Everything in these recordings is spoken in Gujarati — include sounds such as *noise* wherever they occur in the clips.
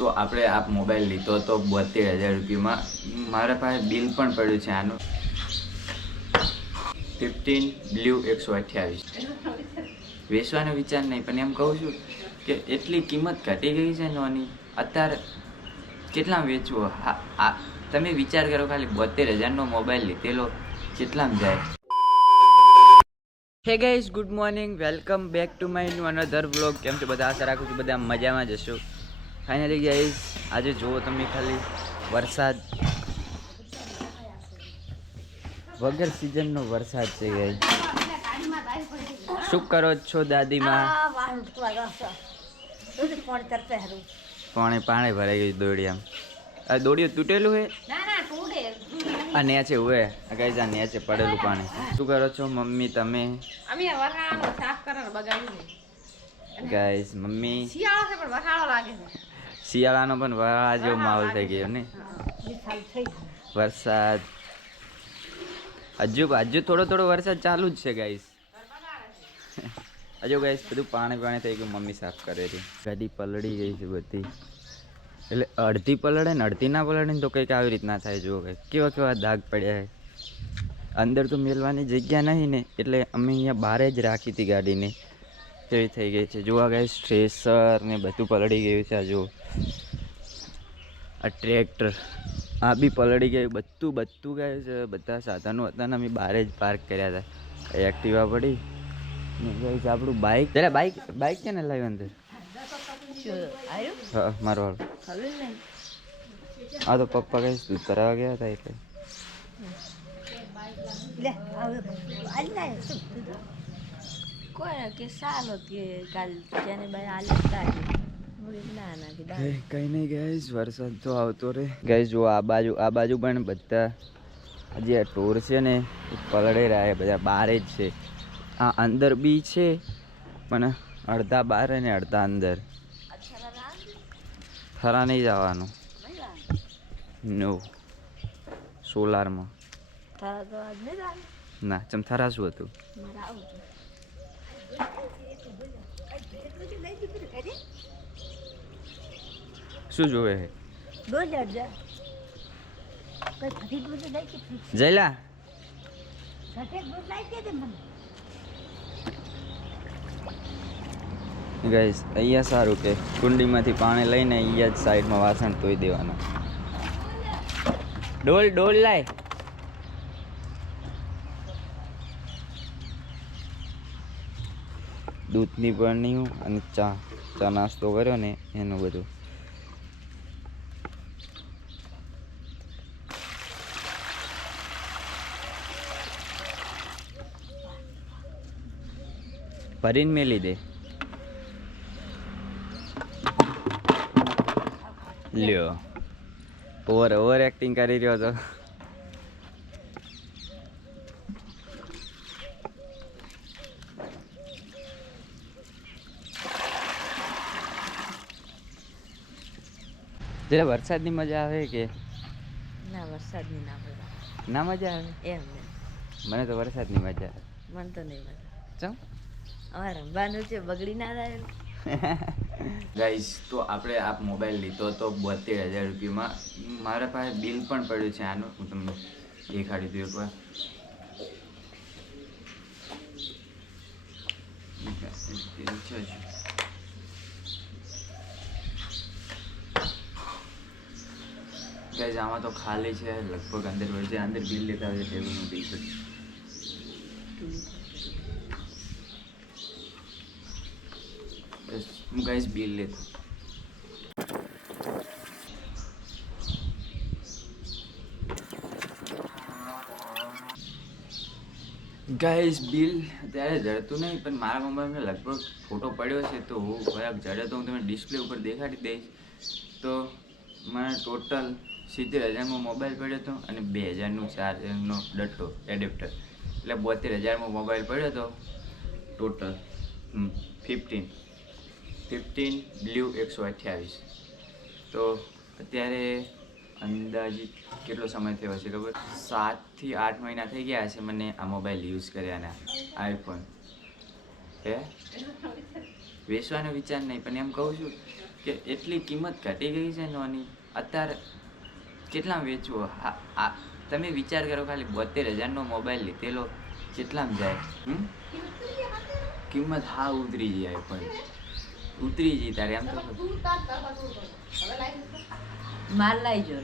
તો આપણે આ મોબાઈલ લીધો તો બોતેર હજાર રૂપિયામાં. મારા પાસે બિલ પણ પડ્યું છે આનું. ફિફ્ટીન બ્લુ એકસો અઠ્યાવીસ. વેચવાનો વિચાર નહીં, પણ એમ કહું છું કે એટલી કિંમત ઘટી ગઈ છે નોની. અત્યારે કેટલા વેચવો? હા તમે વિચાર કરો, ખાલી બોતેર હજારનો મોબાઈલ લીધેલો, કેટલામાં જાય? Hey guys good morning welcome back to my new another blog કેમ છો બધા? આશા રાખું છું બધા મજામાં જ હશો. ફાઇનલી ગાઈઝ આજે જુઓ તમે ખાલી વરસાદ. વગર સિઝનનો વરસાદ છે ગાઈઝ શું કરો છો દાદીમાં? પાણી પાણી ભરાઈ ગયું દોડિયામાં. આ દોડિયું તૂટેલું હે? આ નેચે ઉવે. આ ગાઈઝ આ નેચે પડેલું પાણી. શું કરો છો મમ્મી તમે? અમે વરાણો સાફ કરવાનું બગાડ્યું છે ગાઈઝ મમ્મી. શિયાળો છે પણ વરસાદો લાગે છે. શિયાળાનો પણ વરાળા જેવો માહોલ થઈ ગયો ને? વરસાદ. હજુ હજુ થોડો થોડો વરસાદ ચાલુ જ છે ગાઈસ હજુ ગાઈસ બધું પાણી પાણી થઈ ગયું મમ્મી સાફ કરે છે. ગાડી પલળી ગઈ છે બધી. એટલે અડધી પલળે ને અડધી ના પલળે ને તો કંઈક આવી રીતના થાય જુઓ કંઈક કેવા કેવા દાગ પડ્યા છે. અંદર તો મેલવાની જગ્યા નહીં ને એટલે અમે અહીંયા બહાર જ રાખી હતી ગાડીને. એવી થઈ ગઈ છે. જોવા ગાય સ્ટ્રેસર ને બધું પલળી ગયું છે આ જુઓ. આ ટ્રેક્ટર આ બી પલળી ગયું. બધું બધું ગાય છે બધા સાધનો હતા ને અમે બહાર જ પાર્ક કર્યા હતા. એક્ટિવા પડી? ને ગાઈસ આપણું બાઇક જરા બાઇક બાઇક છે ને લાવ્યું અંદર? હા, મારો વાળો આ તો પપ્પા કઈ દૂધ કરાવવા ગયા હતા એટલે. કોઈ કે સાલો કે કાલ જેને આલે ના ના કઈ નહીં ગાઈઝ વરસાદ તો આવતો રે. ગાઈઝ જો આ બાજુ આ બાજુ પણ બધા જે આ ટોર છે ને એ પલળે રહ્યા બધા બહાર જ છે. આ અંદર બી છે પણ અડધા બહાર ને અડધા અંદર. થરા નહીં જવાનું. નો સોલારમાં ના ચમ થરા શું હતું. શું જોવે છે? જયલા? ગાઈસ અહીંયા સારું કે કુંડીમાંથી પાણી લઈને અહીંયા જ સાઈડમાં વાસણ ધોઈ દેવાના. ડોલ ડોલ લાય. દૂધની પરણીઓ અને ચા ચા નાસ્તો કર્યો ને એનું બધું. ભરીને મેલી દે લ્યો. ઓવર ઓવર એક્ટિંગ કરી રહ્યો તો જરા વરસાદની મજા આવે કે? ના વરસાદની ના મજા ના મજા આવે? એમ ને મને તો વરસાદની મજા આવે. મને તો નહીં મજા ચમ? હવે રમવાનું છે બગડી ના જાય ગાઈસ *laughs* તો આપણે આ મોબાઈલ લીધો તો બોતેર હજાર રૂપિયામાં. મારા પાસે બિલ પણ પડ્યું છે. આનું હું તમને દેખાડી દઉં એકવાર. ગાઈસ આમાં તો ખાલી છે, લગભગ અંદર હોય અંદર બિલ લેતા હોય છે ટેબલનું બિલ પછી હું ગાઈઝ બિલ લેતો. ગાઈસ, બિલ અત્યારે જડતું નહીં, પણ મારા મોબાઈલમાં લગભગ ફોટો પડ્યો છે, તો હું જરાક જડે તો હું તમને ડિસ્પ્લે ઉપર દેખાડી દઈશ. તો મને ટોટલ સિત્તેર હજારમાં મોબાઈલ પડ્યો હતો અને બે હજારનું ચાર્જરનો ડટ્ટો એડેપ્ટર એટલે બોતેર હજારમાં મોબાઈલ પડ્યો હતો ટોટલ ફિફ્ટીન ફિફ્ટીન બ્લુ એકસો અઠ્યાવીસ. તો અત્યારે અંદાજિત કેટલો સમય થયો છે ખબર? સાતથી આઠ મહિના થઈ ગયા હશે મને આ મોબાઈલ યુઝ કર્યાના આઈફોન હે? વેચવાનો વિચાર નહીં, પણ એમ કહું છું કે એટલી કિંમત ઘટી ગઈ છે નોની. અત્યારે કેટલામાં વેચવો? તમે વિચાર કરો ખાલી બોતેર હજારનો મોબાઈલ લીધેલો કેટલામાં જાય? કિંમત હા ઉતરી જાય પણ. ઉતરી જઈ તારે એમ તો માર લાવી જો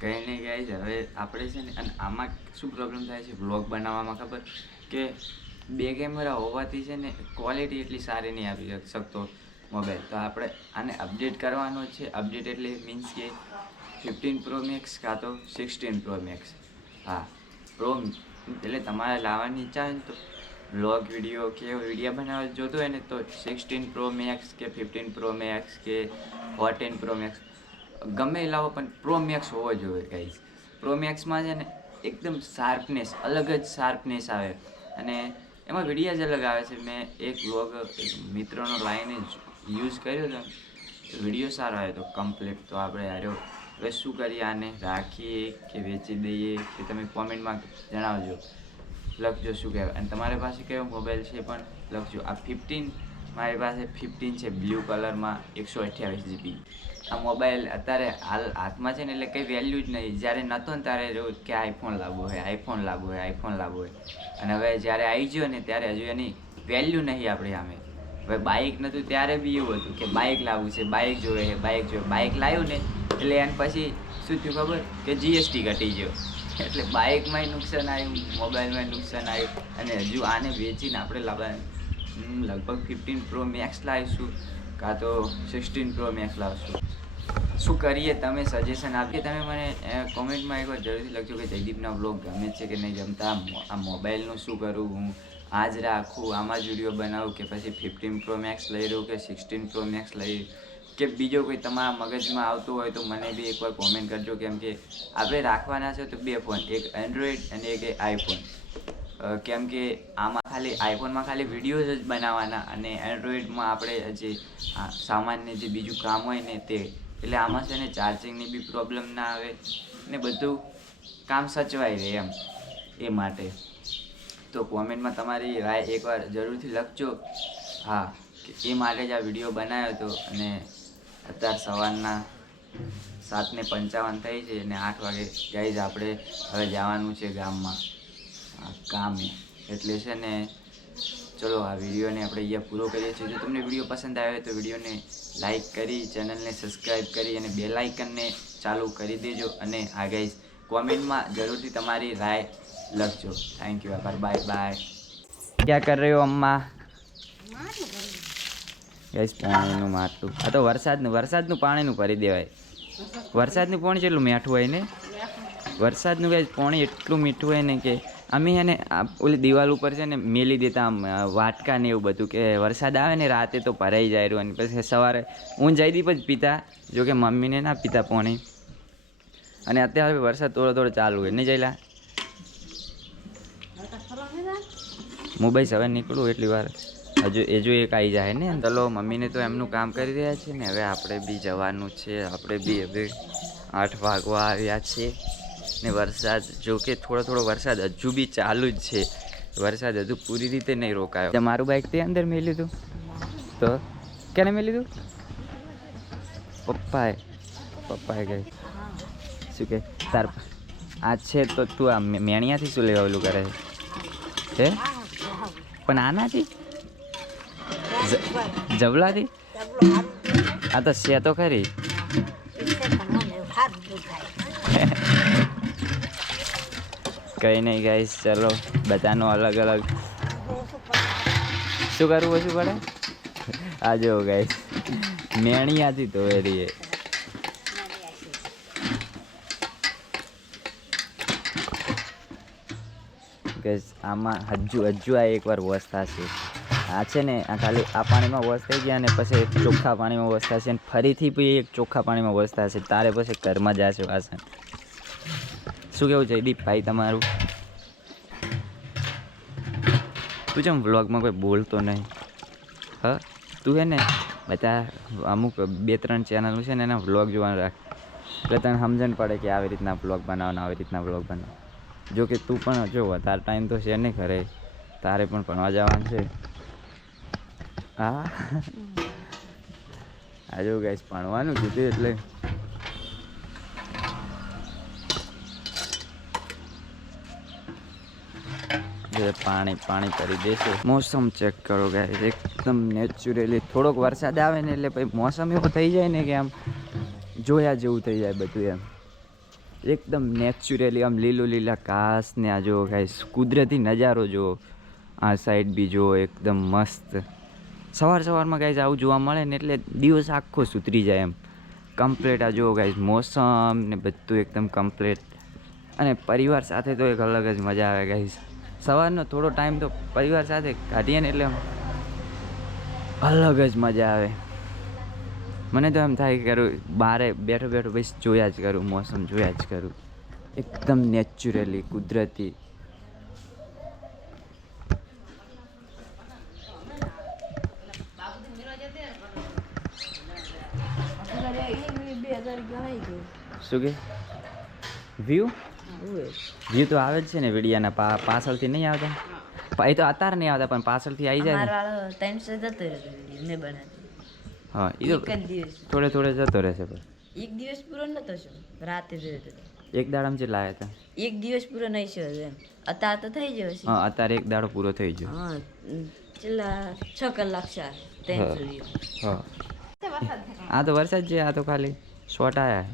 કંઈ નહીં ગાઈઝ હવે આપણે છે ને અને આમાં શું પ્રોબ્લેમ થાય છે? બ્લોગ બનાવવામાં ખબર? કે બે કેમેરા હોવાથી છે ને ક્વોલિટી એટલી સારી નહીં આપી શકતો મોબાઈલ તો આપણે આને અપડેટ કરવાનો છે. અપડેટ એટલે મીન્સ કે ફિફ્ટીન પ્રો મેક્સ કાં તો સિક્સટીન પ્રો મેક્સ હા. પ્રો એટલે તમારે લાવવાની ઈચ્છા હોય ને તો બ્લોગ વીડિયો કે વીડિયો બનાવવા જોતો હોય ને તો સિક્સટીન પ્રો મેક્સ કે ફિફ્ટીન પ્રો મેક્સ કે ફોર્ટીન પ્રો મેક્સ ગમે લાવો પણ પ્રો મેક્સ હોવો જોઈએ ગાઈઝ પ્રો મેક્સમાં છે ને એકદમ શાર્પનેસ અલગ જ શાર્પનેસ આવે. અને એમાં વીડિયો જ અલગ આવે છે. મેં એક બ્લોગ મિત્રનો લાઈને યુઝ કર્યો હતો. વીડિયો સારો આવ્યો હતો કમ્પ્લીટ તો આપણે હાર્યો હવે શું કરીએ? આને રાખીએ કે વેચી દઈએ? કે તમે કોમેન્ટમાં જણાવજો. લખજો શું કહેવાય. અને તમારી પાસે કયો મોબાઈલ છે પણ લખજો. આ ફિફ્ટીન મારી પાસે ફિફ્ટીન છે બ્લુ કલરમાં એકસો અઠ્યાવીસ જીબી આ મોબાઈલ અત્યારે હાલ હાથમાં છે ને એટલે કંઈ વેલ્યુ જ નહીં જ્યારે નહોતો ને ત્યારે એવું કે આઈફોન લાવવો હોય આઈફોન લાવવો હોય આઈફોન લાવવો હોય. અને હવે જ્યારે આવી ગયો ને ત્યારે હજુ એની વેલ્યુ નહીં આપણી સામે. હવે બાઇક નહોતું ત્યારે બી એવું હતું કે બાઇક લાવવું છે બાઇક જોવે છે બાઇક જોવે. બાઇક લાવ્યું ને એટલે એને પછી શું થયું ખબર? કે જીએસટી ઘટી ગયો. એટલે બાઇકમાંય નુકસાન આવ્યું મોબાઈલમાંય નુકસાન આવ્યું. અને હજુ આને વેચીને આપણે લાવવા લગભગ ફિફ્ટીન પ્રો મેક્સ લાવીશું, કાં તો સિક્સટીન પ્રો મેક્સ લાવશું. શું કરીએ? તમે સજેશન આપીએ. તમે મને કોમેન્ટમાં એકવાર જરૂરથી લખજો કે જયદીપના બ્લોગ ગમે છે કે નહીં ગમતા. આ મોબાઈલનું શું કરું? હું આ જ રાખું, આમાં જ વીડિયો બનાવું કે પછી ફિફ્ટીન પ્રો મેક્સ લઈ રહ્યું કે સિક્સટીન પ્રો મેક્સ લઈ કે બીજો કોઈ તમારા મગજમાં આવતું હોય તો મને બી એકવાર કોમેન્ટ કરજો. કેમ કે આપણે રાખવાના છે તો બે ફોન એક એન્ડ્રોઈડ અને એક આઈફોન કેમ કે આમાં ખાલી આઈફોનમાં ખાલી વિડીયોઝ જ બનાવવાના અને એન્ડ્રોઈડમાં આપણે જે સામાન્ય જે બીજું કામ હોય ને તે, એટલે આમાં છે ને ચાર્જિંગની બી પ્રોબ્લેમ ના આવે ને બધું કામ સચવાઈ રહે એમ, એ માટે. તો કોમેન્ટમાં તમારી રાય એકવાર જરૂરથી લખજો. હા એ માટે જ આ વીડિયો બનાવ્યો હતો અને અત્યારે સવારના સાતને પંચાવન થઈ છે અને આઠ વાગે ગાઈઝ આપણે હવે જવાનું છે ગામમાં. કામે. એટલે છે ને, ચલો, આ વિડીયોને આપણે અહીંયા પૂરો કરીએ છીએ. જો તમને વીડિયો પસંદ આવ્યો તો વિડીયોને લાઇક કરી, ચેનલને સબસ્ક્રાઈબ કરી અને બે લાઇકનને ચાલુ કરી દેજો. અને આ ગાઈઝ કોમેન્ટમાં જરૂરથી તમારી રાય લખજો. થેન્ક યુ આભાર. બાય બાય ક્યાં કર રહ્યો અમ્મા? ગાઈઝ પાણીનું માટલું. આ તો વરસાદનું વરસાદનું પાણીનું ભરી દેવાય. વરસાદનું પાણી કેટલું મીઠું હોય ને? વરસાદનું ગાઈઝ પાણી એટલું મીઠું હોય ને કે અમે એને ઓલી દિવાલ ઉપર છે ને મેલી દેતા આમ વાટકા ને એવું બધું કે વરસાદ આવે ને રાતે તો ભરાઈ જાય રહ્યું અને પછી સવારે હું જયદીપ જ પીતા જો કે મમ્મીને ના પીતા પોણે. અને અત્યારે વરસાદ થોડો થોડો ચાલુ હોય. નહીં જયલા? મુંબઈ સવારે નીકળું એટલી વાર. હજુ, એ જો એક આવી જાય ને ચલો મમ્મીને તો એમનું કામ કરી રહ્યા છે ને, હવે આપણે બી જવાનું છે. આપણે બી હવે આઠ વાગવા આવ્યા છે. ને વરસાદ જો કે થોડો થોડો વરસાદ હજુ બી ચાલુ જ છે. વરસાદ હજુ પૂરી રીતે નહીં રોકાયો. મારું બાઇક તે અંદર મેં લીધું. તો ક્યારે મેં લીધું? પપ્પાએ. પપ્પાએ કહે શું કે તાર આ છે તો તું આ મે- મેણિયાથી શું લેવા ઓલું કરે છે? હે? પણ આનાથી? જવલાથી? આ તો છે તો ખરી. *laughs* કઈ નહીં ગાઈસ ચલો, બધાનો અલગ અલગ. શું કરવું શું પડે? આ જો ગાઈસ મેણિયાથી તો એ આમાં હજુ હજુ આ એકવાર વોશ થશે. આ છે ને, આ ખાલી આ પાણીમાં વોશ થઈ ગયા અને પછી એક ચોખ્ખા પાણીમાં વોશ થશે અને ફરીથી બી એક ચોખ્ખા પાણીમાં વોશ થશે. તારે પછી ઘરમાં જશે વાસણ શું કેવું જયદીપ ભાઈ તમારું? તું જેમ વ્લોગમાં કોઈ બોલતો નહીં? હ? તું છે ને બધા અમુક બે ત્રણ ચેનલ છે ને એના વ્લોગ જોવાનું રાખ. એટલે તને સમજણ પડે કે આવી રીતના વ્લોગ બનાવવાનો આવી રીતના વ્લોગ બનાવો જો કે તું પણ જો વધારે ટાઈમ તો છે નહીં ખરે તારે પણ ભણવા જવાનું છે. હા? આ જો ગાઈસ ભણવાનું કીધું એટલે પાણી પાણી કરી દેશે. મોસમ ચેક કરો ગાય એકદમ નેચરલી થોડોક વરસાદ આવે ને એટલે પછી મોસમ એવો થઈ જાય ને કે આમ જોયા જેવું થઈ જાય બધું એમ. એકદમ નેચરલી આમ લીલું લીલા ઘાસ ને આ જો ગાય કુદરતી નજારો જુઓ. આ સાઈડ બી જુઓ, એકદમ મસ્ત. સવાર સવારમાં ગાય આવું જોવા મળે ને એટલે દિવસ આખો સુધરી જાય એમ. કમ્પ્લેટ આ જો ગાય મોસમ ને બધું એકદમ કમ્પ્લેટ અને પરિવાર સાથે તો એક અલગ જ મજા આવે ગાઈસ સવારનો થોડો ટાઈમ તો પરિવાર સાથે કાઢીએ ને એટલે અલગ જ મજા આવે. મને તો એમ થાય કે કરું બારે બેઠો બેઠો બસ જોયા જ કરું, મોસમ જોયા જ કરું. એકદમ નેચરલી કુદરતી. શું કે? વ્યૂ વ્યૂ તો આવે જ છે ને વિડિયાના પા પાછળથી નહીં આવતા? એ તો અત્યારે નહીં આવતા પણ પાછળથી આવી જાય ત્રણસો જતો મેં બનાવી હા એ તો થોડે થોડે જતો રહેશે પણ. એક દિવસ પૂરો નતો શું રાતે જોયો હતો. એક દાડામાં જે લાવ્યા હતા? એક દિવસ પૂરો નહીં છે એમ. અત્યારે તો થઈ ગયો છે હા અત્યારે એક દાડો પૂરો થઈ ગયો. હા છેલ્લા છ કલાક છે ત્રણ હા. સુધી. હા. આ તો વરસાદ છે આ તો ખાલી શોર્ટ આયા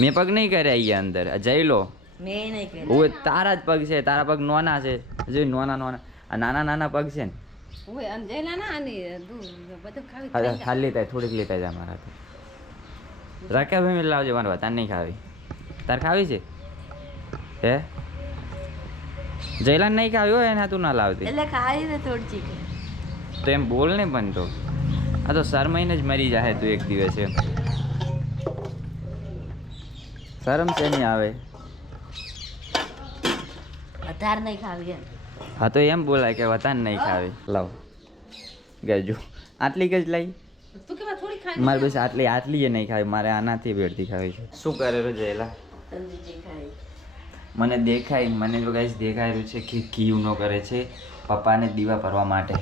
મેં પગ નહીં કર્યા અહીંયા અંદર. જઈ લો. ઓવે તારા જ પગ છે. તારા પગ નોના છે. જો નોના નોના. આ નાના નાના પગ છે ને. ખાલી થાય થોડીક લેતા મારા મારાથી રાખ્યા ભાઈ લાવજો મારા તાર નહીં ખાવી. તાર ખાવી છે? હે? જયલાન નહીં ખાવી હોય એના તું ના લાવતી. એટલે ખાઈ ને થોડી તો એમ બોલ ને પણ તો આ તો શરમાઈને જ મરી જાય તું એક દિવસે શરમ છે નહીં આવે? અત્યારે નહીં ખાવી એમ. હા તો એમ બોલાય કે વતાન નહીં ખાવી. લાવ. ગજો આટલી જ લઈ? મારે બસ આટલી આટલી એ નહીં ખાવી. મારે આનાથી બેડથી ખાવી છે. શું કરેલું જયલા? મને દેખાય મને તો ગાઈસ દેખાયેલું છે કે ઘીનું કરે છે પપ્પાને દીવા ભરવા માટે.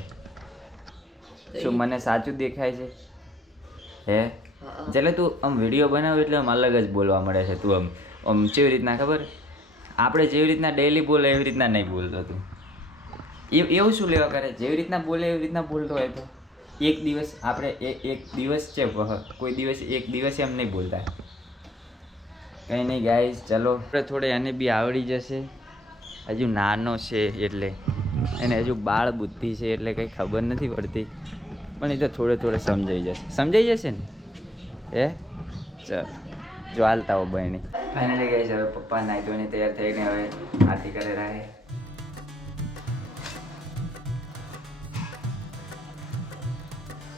શું મને સાચું દેખાય છે? હે? એટલે તું આમ વીડિયો બનાવ એટલે આમ અલગ જ બોલવા મળે છે તું આમ આમ કેવી રીતના ખબર? આપણે જેવી રીતના ડેઈલી બોલે એવી રીતના નહીં બોલતો તું. એ- એવું શું લેવા કરે? જેવી રીતના બોલે એવી રીતના બોલતો હોય તો? એક દિવસ આપણે એક દિવસ છે કોઈ દિવસ એક દિવસ એમ નહીં બોલતા. કંઈ નહીં ગાઈસ ચલો. આપણે થોડે એને બી આવડી જશે. હજુ નાનો છે એટલે. એને હજુ બાળ બુદ્ધિ છે એટલે કંઈ ખબર નથી પડતી. પણ એ તો થોડે થોડે સમજાઈ જશે. સમજાઈ જશે ને? હે? ચાલ. જો હાલતા હો બહેની ફાઇનલી ગઈ હવે પપ્પા નાઈ ધોઈને તૈયાર થઈને હવે આરતી કરે રહે.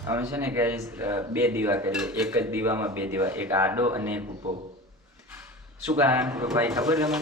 અમે છે ને ગાઈસ બે દીવા કરીએ. એક જ દીવામાં બે દીવા, એક આડો અને એક ઊભો શું કારણ? પપ્પા એ ખબર તમને?